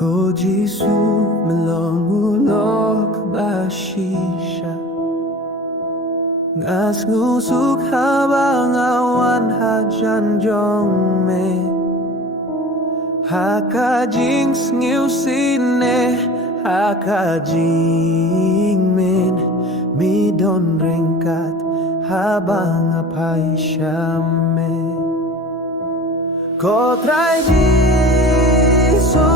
Ko Jisu melongulok bashisha Ngas ngusuk habang awan hajan jong me Hakajing sine Hakajing min Midon ringkat habang apay syame Kotray Jisu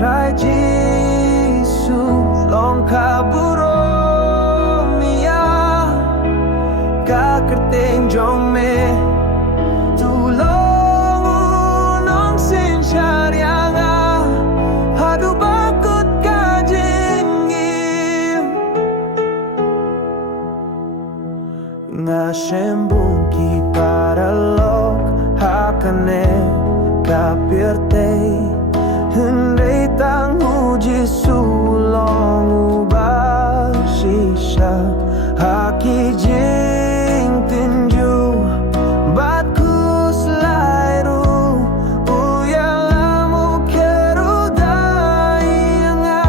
Kotray Jisu Long kaburo miya Kakerteng jong me Tulong unong sin syarianga Hadu bakut kajingim Ngashembung ki paralok Hakane kapirte Hendai tanggu Jisu long ubah sisa Haki jing tinju Batku selairu Uyalamu kerudaianga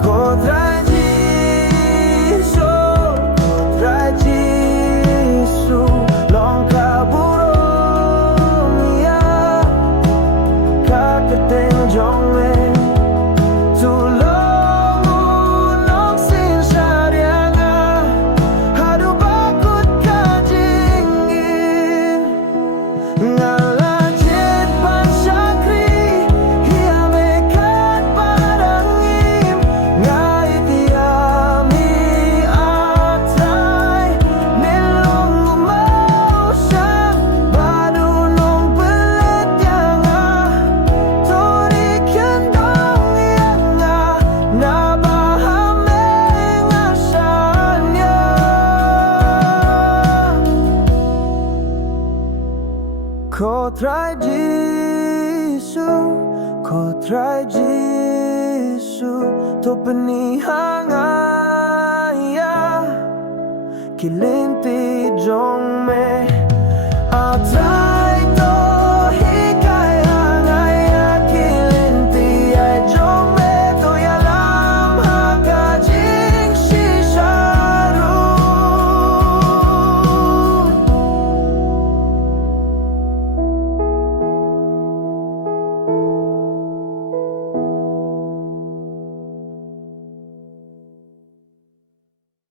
Kotray Jisu Kotray Jisu Long kaburo miya Kaketeng jong me Tulong unong sin syarianga Hadu bakut kajingin Ngalajit pansakri Hia mekat parangim Ngaitiami atay Nilong umausang Badunong peletyanga Torikan dong ianga Nabahameng asalnya Kotray Jisu Kotray Jisu To penihangaya Kilinti jong me Atay